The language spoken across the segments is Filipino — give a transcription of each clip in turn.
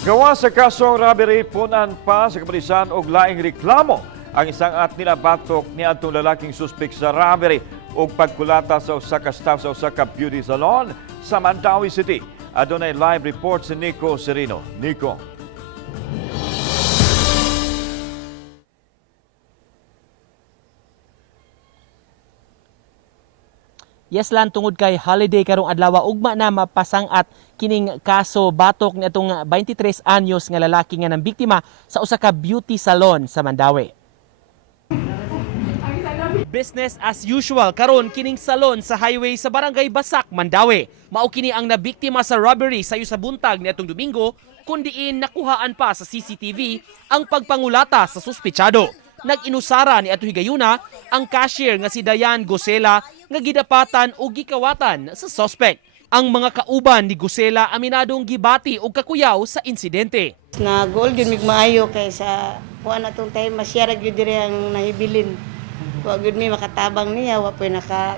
Gawa sa kasong robbery, punan pa sa kapulisan og laing reklamo ang isang nilabatok ni atong lalaking suspek sa robbery og pagkulata sa usa ka staff sa usa ka beauty salon sa Mandawi City. Adunay live report si Nico Serino. Nico. Yes lan, tungod kay holiday karong adlaw ugma na mapasang-at kining kaso batok ni atong 23 anyos nga lalaki nga nang biktima sa usa ka beauty salon sa Mandawi. Business as usual karon kining salon sa highway sa Barangay Basak, Mandawi. Mao kini ang nabiktima sa robbery sayo sa buntag niadtong Domingo, kundiin nakuhaan pa sa CCTV ang pagpangulata sa suspetsado. Nag-inusara ni ato higayuna ang cashier nga si Dayan Gosela nga gidapatan o gikawatan sa suspect. Ang mga kauban ni Gosela aminadong gibati og kakuyaw sa insidente. Na goal gyud mig maayo kay sa kuan atong time masyara gyud diri ang nahibilin. Wa gyud mi makatabang niya, wa poy naka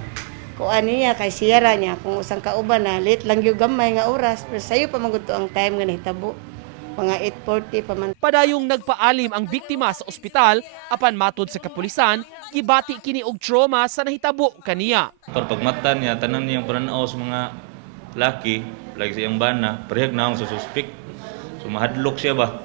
kuan niya kay siyara niya kung usang kauban na late lang gyud gamay nga oras pero sayo pa magud to ang time nga nahitabo. Mga 8:40 pa man. Padayong nagpaalim ang biktima sa ospital apan matod sa kapulisan, gibati kini og trauma sa nahitabo kaniya. Pero pagmata niya, tanan niyang pananaw sa mga laki, lagi sa iyang bana, parehag na akong sa suspect. So mahadlok siya ba?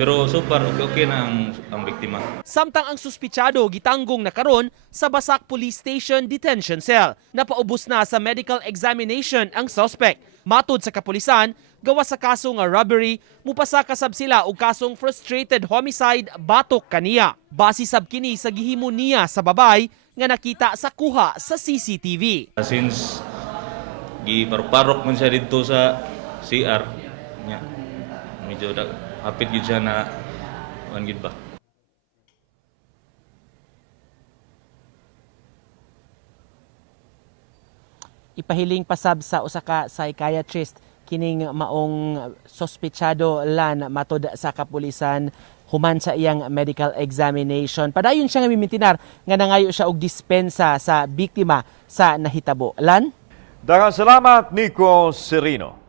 Pero so far, okay na ang biktima. Samtang ang suspitsado gitanggong na karon sa Basak Police Station Detention Cell. Napaubos na sa medical examination ang suspect. Matod sa kapulisan, gawa sa kaso nga robbery, mupasakasab sila og kasong frustrated homicide batok kaniya. Base sab kini sa gihimo niya sa babay nga nakita sa kuha sa CCTV. Since giparok-parok man siya dito sa CR, niya, medyo hapit yun siya na gid ba. Ipahiling pasab sa usa ka psychiatrist kining maong sospechado lan matod sa kapulisan human sa iyang medical examination. Padayon siya nga mimintinar nga nangayo siya og dispensa sa biktima sa nahitabo. Lan? Daghang salamat, Nico Serino.